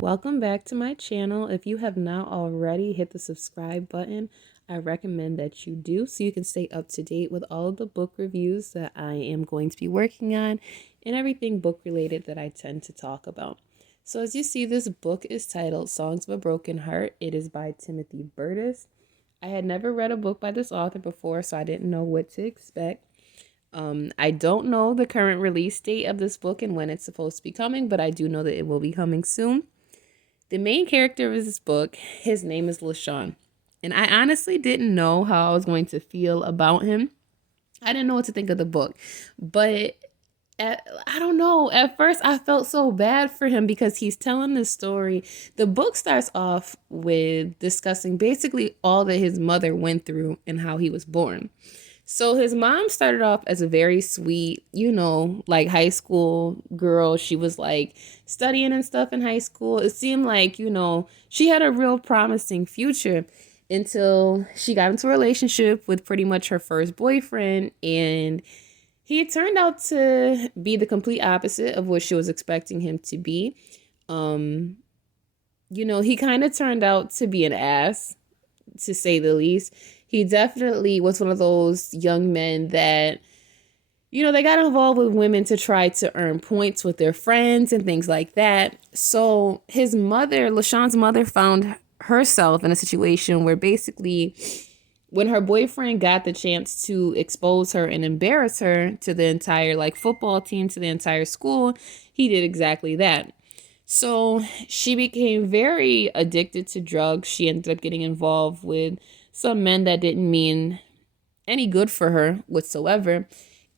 Welcome back to my channel. If you have not already hit the subscribe button, I recommend that you do so you can stay up to date with all of the book reviews that I am going to be working on and everything book related that I tend to talk about. So as you see, this book is titled Songs of a Broken Heart. It is by Timothy Burtis. I had never read a book by this author before, so I didn't know what to expect. I don't know the current release date of this book and when it's supposed to be coming, but I do know that it will be coming soon. The main character of this book, his name is LaShawn. And I honestly didn't know how I was going to feel about him. I didn't know what to think of the book. But I don't know. At first, I felt so bad for him because he's telling this story. The book starts off with discussing basically all that his mother went through and how he was born. So his mom started off as a very sweet, like high school girl. She was like studying and stuff in high school. It seemed like, she had a real promising future until she got into a relationship with pretty much her first boyfriend. And he turned out to be the complete opposite of what she was expecting him to be. He kind of turned out to be an ass, to say the least. He definitely was one of those young men that, they got involved with women to try to earn points with their friends and things like that. So his mother, LaShawn's mother, found herself in a situation where basically when her boyfriend got the chance to expose her and embarrass her to the entire football team, to the entire school, he did exactly that. So she became very addicted to drugs. She ended up getting involved with some men that didn't mean any good for her whatsoever.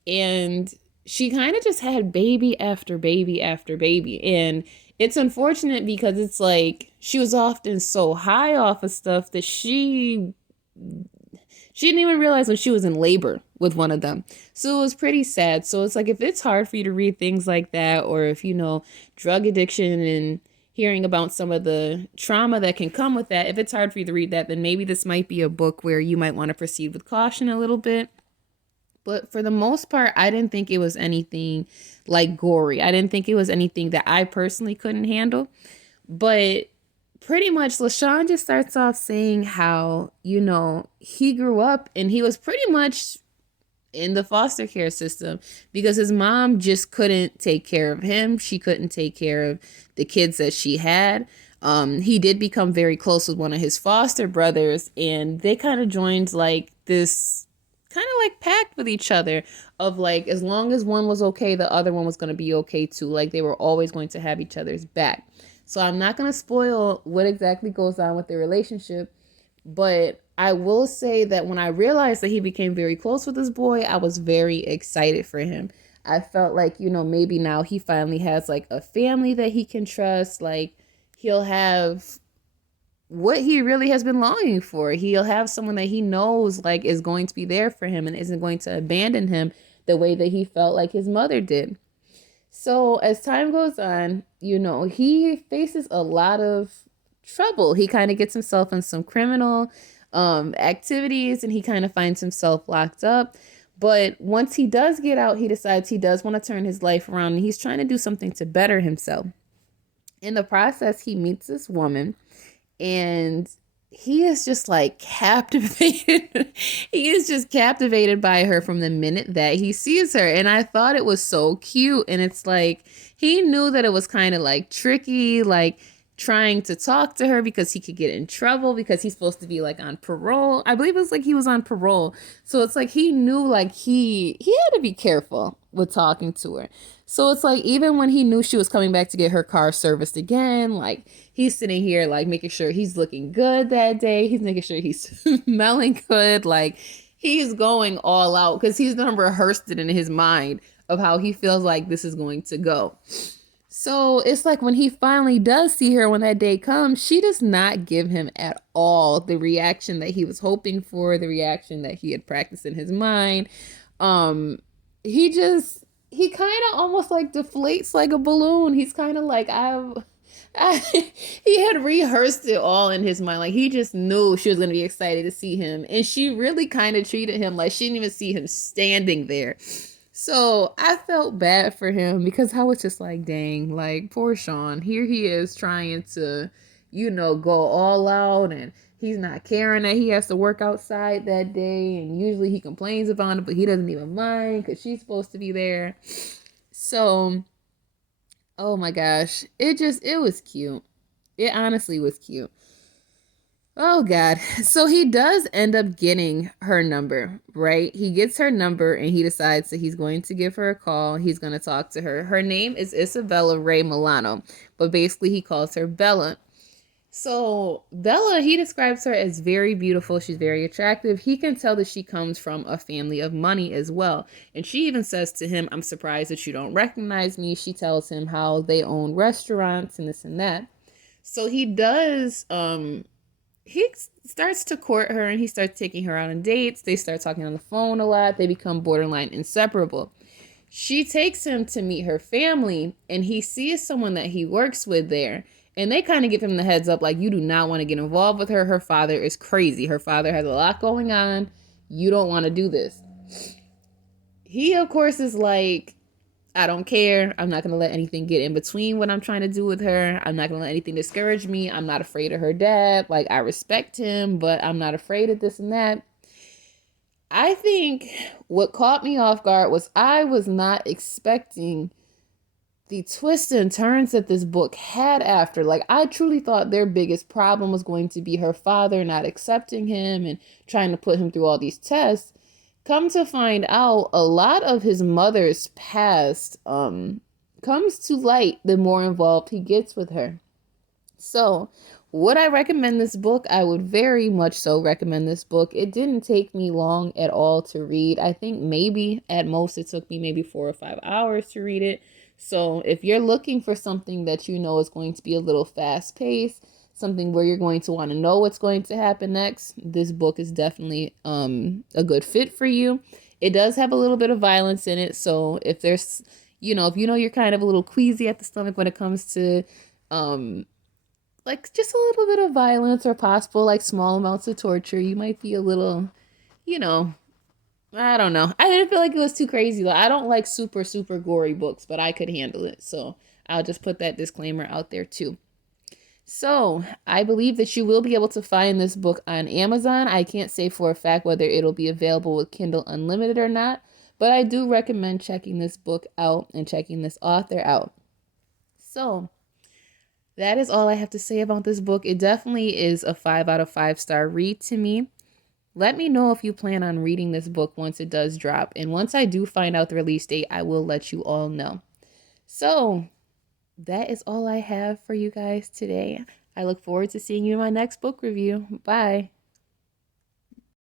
And she kind of just had baby after baby after baby. And it's unfortunate because it's like she was often so high off of stuff that she didn't even realize when she was in labor with one of them. So it was pretty sad. So it's like if it's hard for you to read things like that, or if drug addiction and hearing about some of the trauma that can come with that, if it's hard for you to read that, then maybe this might be a book where you might want to proceed with caution a little bit. But for the most part, I didn't think it was anything like gory. I didn't think it was anything that I personally couldn't handle. But pretty much LaShawn just starts off saying how, he grew up and he was pretty much in the foster care system because his mom just couldn't take care of him. She couldn't take care of the kids that she had. He did become very close with one of his foster brothers, and they kind of joined this kind of pact with each other of as long as one was okay, the other one was going to be okay too. They were always going to have each other's back. So I'm not going to spoil what exactly goes on with their relationship, but I will say that when I realized that he became very close with this boy, I was very excited for him. I felt like, maybe now he finally has a family that he can trust. He'll have what he really has been longing for. He'll have someone that he knows is going to be there for him and isn't going to abandon him the way that he felt like his mother did. So as time goes on, he faces a lot of trouble. He kind of gets himself in some criminal activities, and he kind of finds himself locked up. But once he does get out, he decides he does want to turn his life around, and he's trying to do something to better himself. In the process, he meets this woman, and he is just captivated. He is just captivated by her from the minute that he sees her. And I thought it was so cute. And it's he knew that it was kind of tricky, trying to talk to her because he could get in trouble because he's supposed to be on parole. I believe it's he was on parole. So it's he knew he had to be careful with talking to her. So it's even when he knew she was coming back to get her car serviced again, he's sitting here making sure he's looking good that day. He's making sure he's smelling good. He's going all out because he's done rehearsed it in his mind of how he feels like this is going to go. So it's when he finally does see her, when that day comes, she does not give him at all the reaction that he was hoping for, the reaction that he had practiced in his mind. He kind of almost deflates like a balloon. He's kind of he had rehearsed it all in his mind. He just knew she was going to be excited to see him. And she really kind of treated him like she didn't even see him standing there. So I felt bad for him because I was just like, dang, like poor Sean. Here he is trying to, go all out, and he's not caring that he has to work outside that day. And usually he complains about it, but he doesn't even mind because she's supposed to be there. So, oh my gosh, it was cute. It honestly was cute. Oh God. So he does end up getting her number, right? He gets her number and he decides that he's going to give her a call. He's going to talk to her. Her name is Isabella Ray Milano, but basically he calls her Bella. So Bella, he describes her as very beautiful. She's very attractive. He can tell that she comes from a family of money as well. And she even says to him, I'm surprised that you don't recognize me. She tells him how they own restaurants and this and that. So he starts to court her and he starts taking her out on dates. They start talking on the phone a lot. They become borderline inseparable. She takes him to meet her family and he sees someone that he works with there. And they kind of give him the heads up like, you do not want to get involved with her. Her father is crazy. Her father has a lot going on. You don't want to do this. He, of course, is like, I don't care. I'm not going to let anything get in between what I'm trying to do with her. I'm not going to let anything discourage me. I'm not afraid of her dad. Like, I respect him, but I'm not afraid of this and that. I think what caught me off guard was I was not expecting the twists and turns that this book had after. Like, I truly thought their biggest problem was going to be her father not accepting him and trying to put him through all these tests. Come to find out, a lot of his mother's past comes to light the more involved he gets with her. So, would I recommend this book? I would very much so recommend this book. It didn't take me long at all to read. I think maybe at most it took me maybe 4 or 5 hours to read it. So, if you're looking for something that you know is going to be a little fast paced, something where you're going to want to know what's going to happen next, this book is definitely a good fit for you. It does have a little bit of violence in it, so if there's if you're kind of a little queasy at the stomach when it comes to like just a little bit of violence or possible like small amounts of torture, you might be a little, you know, I don't know. I didn't feel like it was too crazy though. I don't like super, super gory books, but I could handle it. So I'll just put that disclaimer out there too. So I believe that you will be able to find this book on Amazon. I can't say for a fact whether it'll be available with Kindle Unlimited or not, but I do recommend checking this book out and checking this author out. So that is all I have to say about this book. It definitely is a 5 out of 5 star read to me. Let me know if you plan on reading this book once it does drop. And once I do find out the release date, I will let you all know. So that is all I have for you guys today. I look forward to seeing you in my next book review. Bye.